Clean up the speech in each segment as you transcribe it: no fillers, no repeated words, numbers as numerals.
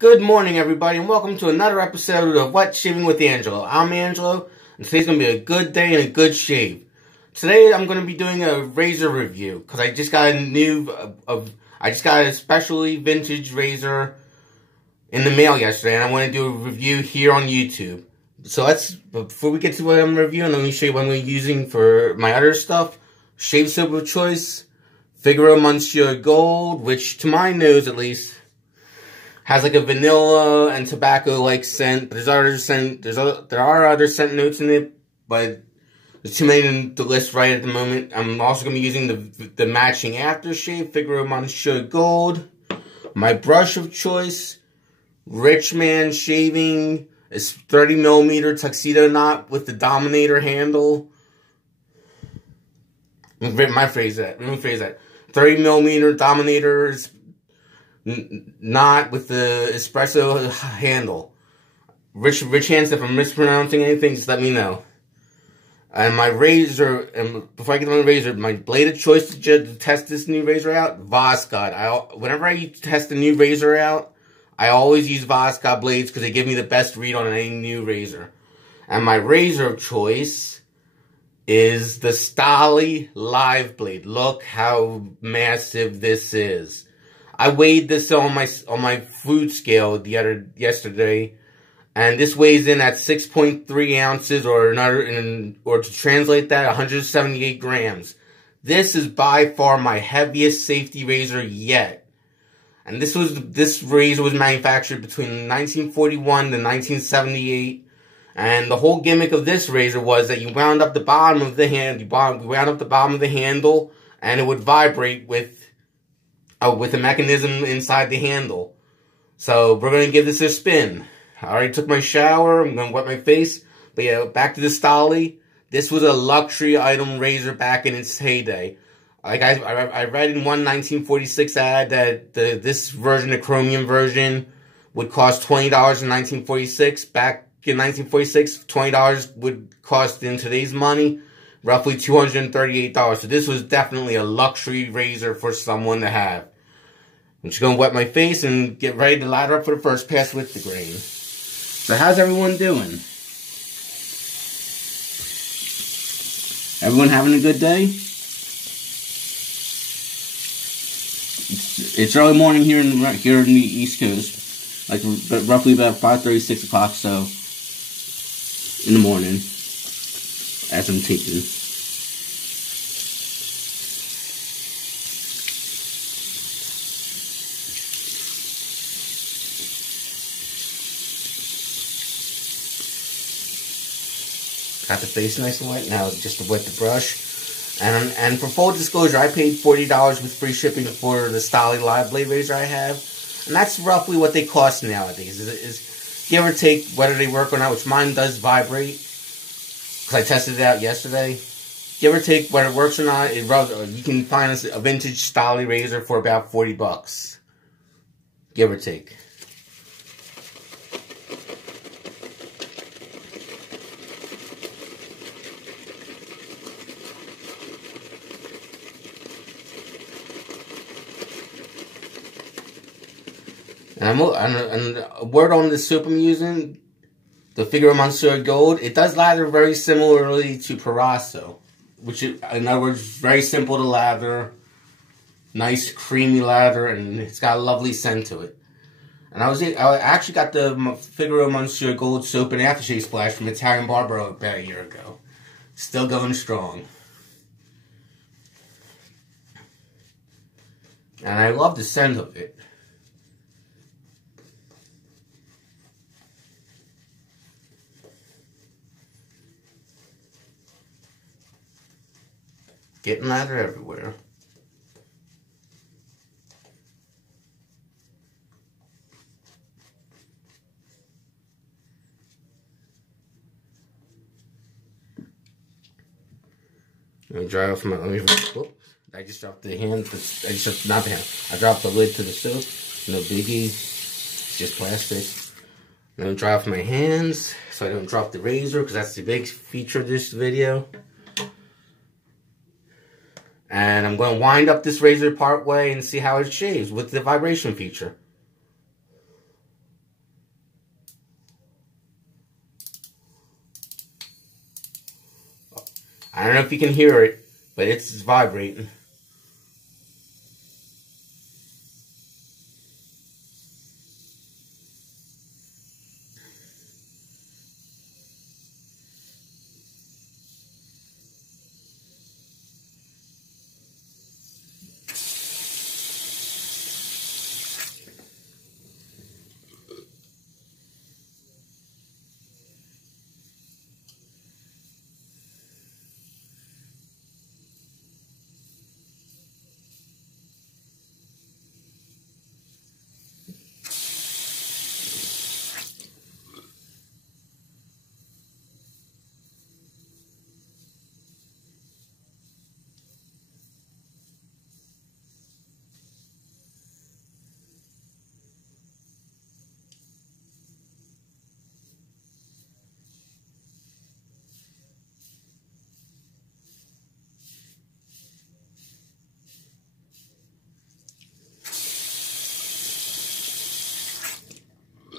Good morning, everybody, and welcome to another episode of What Shaving with Angelo. I'm Angelo, and today's going to be a good day and a good shave. Today, I'm going to be doing a razor review, because I just got a specially vintage razor in the mail yesterday, and I want to do a review here on YouTube. So before we get to what I'm reviewing, let me show you what I'm using for my other stuff. Shave soap of choice, Figaro Monsieur Gold, which to my nose at least, has like a vanilla and tobacco-like scent. There are other scent notes in it, but there's too many to list right at the moment. I'm also going to be using the matching aftershave, Figaro Monsieur Gold. My brush of choice, Rich Man Shaving, is 30mm tuxedo knot with the Dominator handle. Let me rephrase that. 30mm Dominator knot with the espresso handle. Rich hands, if I'm mispronouncing anything, just let me know. And my razor, and before I get on the razor, my blade of choice to test this new razor out, Voscott. Whenever I test a new razor out, I always use Voscott blades because they give me the best read on any new razor. And my razor of choice is the Stahly Live Blade. Look how massive this is. I weighed this on my food scale yesterday, and this weighs in at 6.3 ounces, or to translate that, 178 grams. This is by far my heaviest safety razor yet. And this razor was manufactured between 1941 to 1978. And the whole gimmick of this razor was that you wound up the bottom of the hand, handle, and it would vibrate with a mechanism inside the handle. So we're going to give this a spin. I already took my shower. I'm going to wet my face. But yeah, back to the Stahly. This was a luxury item razor back in its heyday. Like I read in one 1946 ad that this version, the chromium version, would cost $20 in 1946. Back in 1946, $20 would cost, in today's money, roughly $238. So this was definitely a luxury razor for someone to have. I'm just going to wet my face and get ready to lather up for the first pass with the grain. So how's everyone doing? Everyone having a good day? It's early morning here in the East Coast. Like roughly about 5:30, 6 o'clock, so in the morning as I'm taping. Got the face nice and wet. Now just to wet the brush. And for full disclosure, I paid $40 with free shipping for the Stahly Live Blade razor I have. And that's roughly what they cost nowadays. Is give or take whether they work or not, which mine does vibrate. Because I tested it out yesterday. Give or take whether it works or not, you can find a vintage Stahly razor for about $40. Give or take. And a word on the soap I'm using, the Figaro Monsieur Gold, it does lather very similarly to Parasso, which is, in other words, very simple to lather, nice creamy lather, and it's got a lovely scent to it. And I actually got the Figaro Monsieur Gold soap and aftershave splash from Italian Barber about a year ago. Still going strong. And I love the scent of it. Getting lather everywhere. Let me dry off my. I just dropped the hand. Not the hand. I dropped the lid to the soap. No biggie. It's just plastic. Let me dry off my hands so I don't drop the razor, because that's the big feature of this video. And I'm going to wind up this razor part way and see how it shaves with the vibration feature. I don't know if you can hear it, but it's vibrating.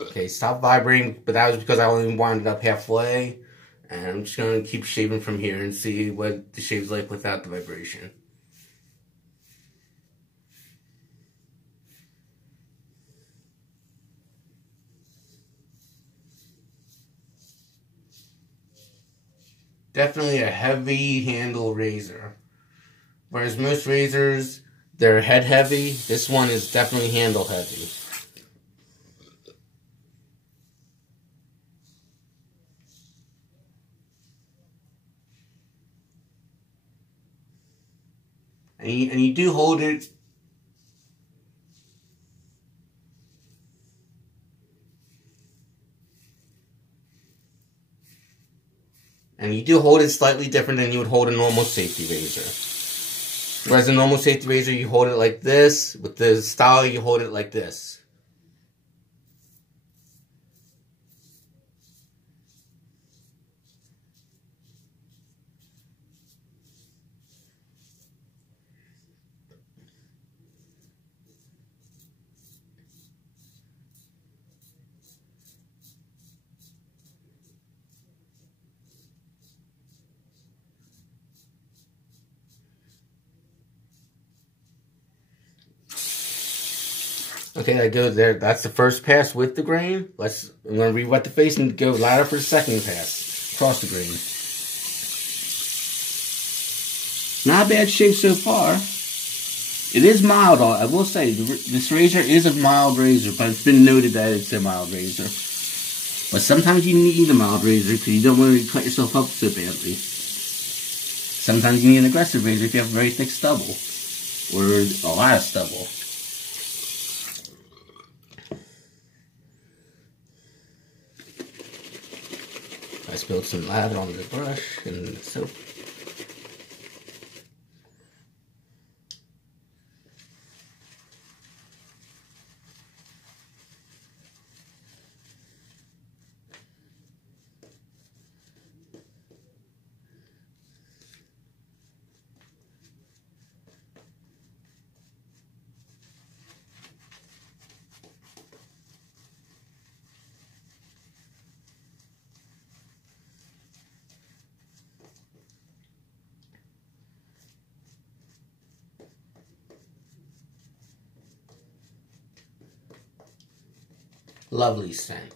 Okay, stop vibrating, but that was because I only wound it up halfway. And I'm just going to keep shaving from here and see what the shave's like without the vibration. Definitely a heavy handle razor. Whereas most razors, they're head heavy. This one is definitely handle heavy. And you do hold it. And you do hold it slightly different than you would hold a normal safety razor. Whereas a normal safety razor, you hold it like this. With the Stahly, you hold it like this. Okay, I go there. That's the first pass with the grain. I'm going to re-wet the face and go ladder for the second pass. Across the grain. Not a bad shave so far. It is mild, I will say. This razor is a mild razor, but it's been noted that it's a mild razor. But sometimes you need a mild razor because you don't want to cut yourself up so badly. Sometimes you need an aggressive razor if you have very thick stubble. Or a lot of stubble. I spilled some lather on the brush and the soap. Lovely scent.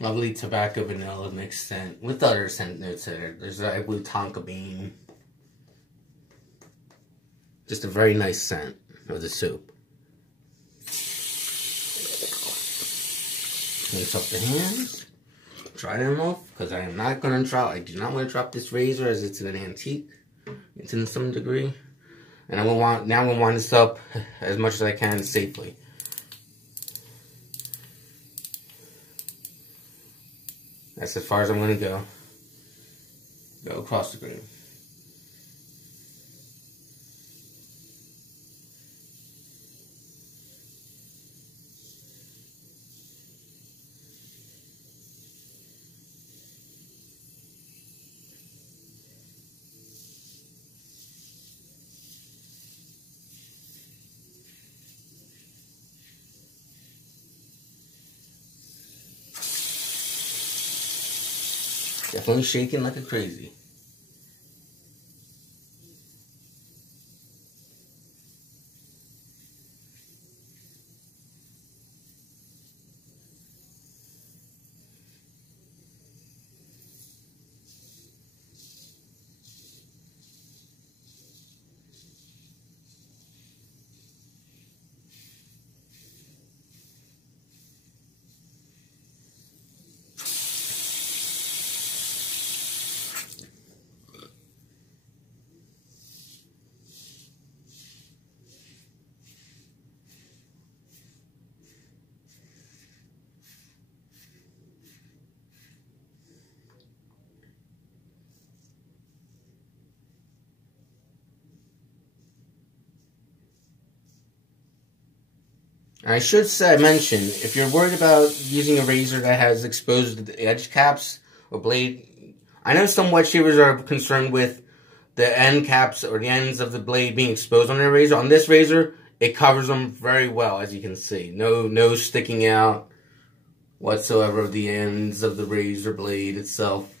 Lovely tobacco vanilla mixed scent with other scent notes there. There's I believe tonka bean. Just a very nice scent of the soap. Rinse off the hands. Dry them off because I am not going to drop. I do not want to drop this razor as it's an antique. It's in some degree, and now I'm gonna wind this up as much as I can safely. That's as far as I'm going to go. Go across the grain. Definitely shaking like a crazy. I should mention, if you're worried about using a razor that has exposed edge caps or blade, I know some wet shavers are concerned with the end caps or the ends of the blade being exposed on their razor. On this razor, it covers them very well, as you can see. No sticking out whatsoever of the ends of the razor blade itself.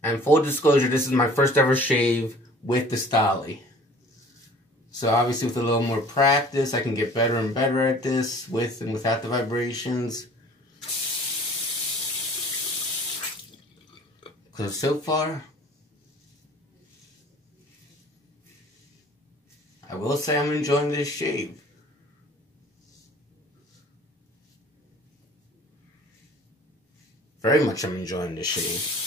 And full disclosure, this is my first ever shave with the Stahly. So obviously with a little more practice, I can get better and better at this, with and without the vibrations. Because so far, I will say I'm enjoying this shave. Very much I'm enjoying this shave.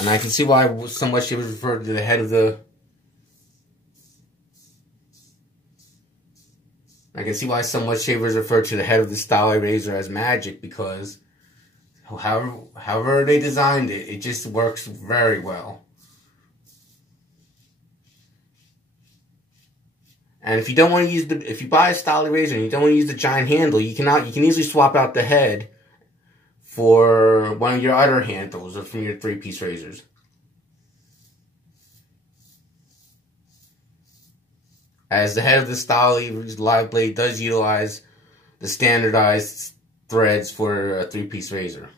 And I can see why some wet shavers refer to the head of the... I can see why some wet shavers refer to the head of the Stahly razor as magic, because however they designed it, it just works very well. And if you don't want to use if you buy a Stahly razor and you don't want to use the giant handle, you can easily swap out the head for one of your other handles or from your 3-piece razors. As the head of the Stahly Live Blade does utilize the standardized threads for a 3-piece razor.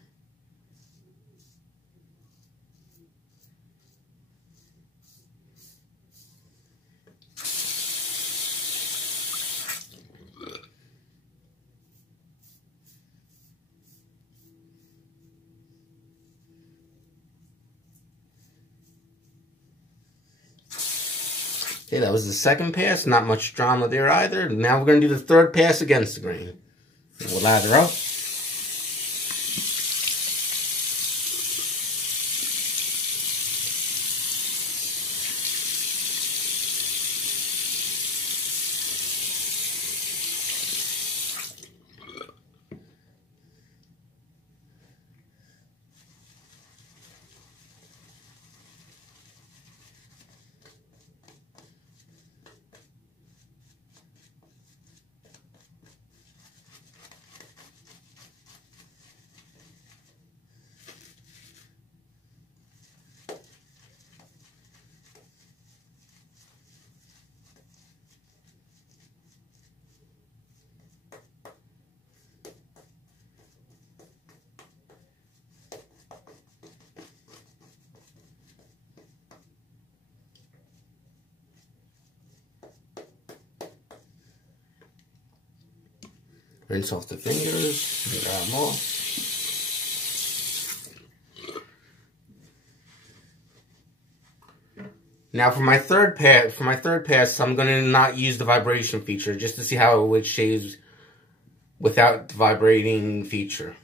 Okay, that was the second pass. Not much drama there either. Now we're going to do the third pass against the grain. We'll lather up. Rinse off the fingers, and dry them off. Now for my third pass, I'm gonna not use the vibration feature just to see how it shaves without the vibrating feature.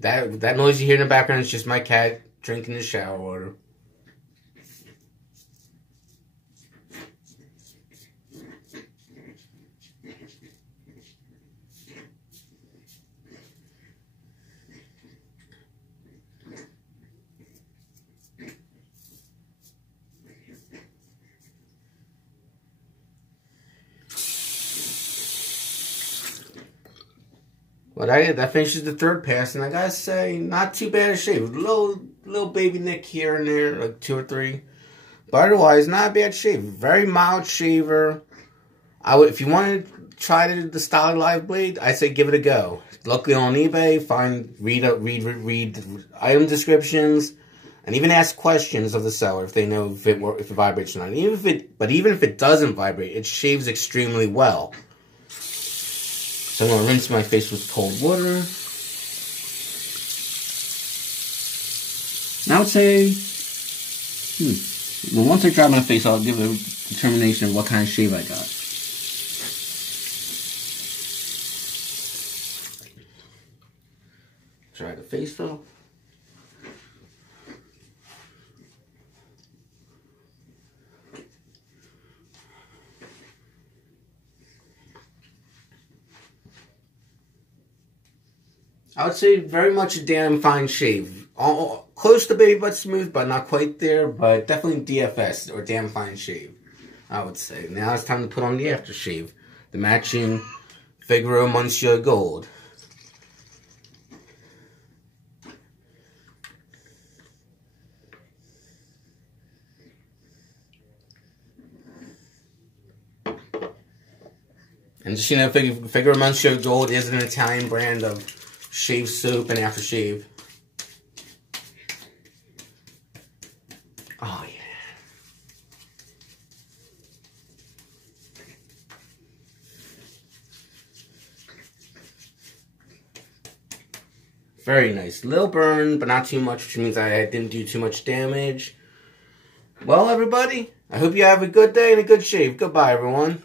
That noise you hear in the background is just my cat drinking the shower water. But that finishes the third pass, and I gotta say, not too bad a shave. Little baby nick here and there, like 2 or 3. But otherwise, not a bad shave. Very mild shaver. If you want to try the Stahly Live Blade, I'd say give it a go. Luckily on eBay, read item descriptions, and even ask questions of the seller if they know if it vibrates or not. Even if it doesn't vibrate, it shaves extremely well. So I'm going to rinse my face with cold water. And I would say, well, once I dry my face, I'll give a determination of what kind of shave I got. Dry the face though. I would say very much a damn fine shave. Close to baby butt smooth, but not quite there. But definitely DFS, or damn fine shave, I would say. Now it's time to put on the aftershave. The matching Figaro Monsieur Gold. And just, you know, Figaro Monsieur Gold is an Italian brand of shave soap and aftershave. Oh, yeah. Very nice. Little burn, but not too much, which means I didn't do too much damage. Well, everybody, I hope you have a good day and a good shave. Goodbye, everyone.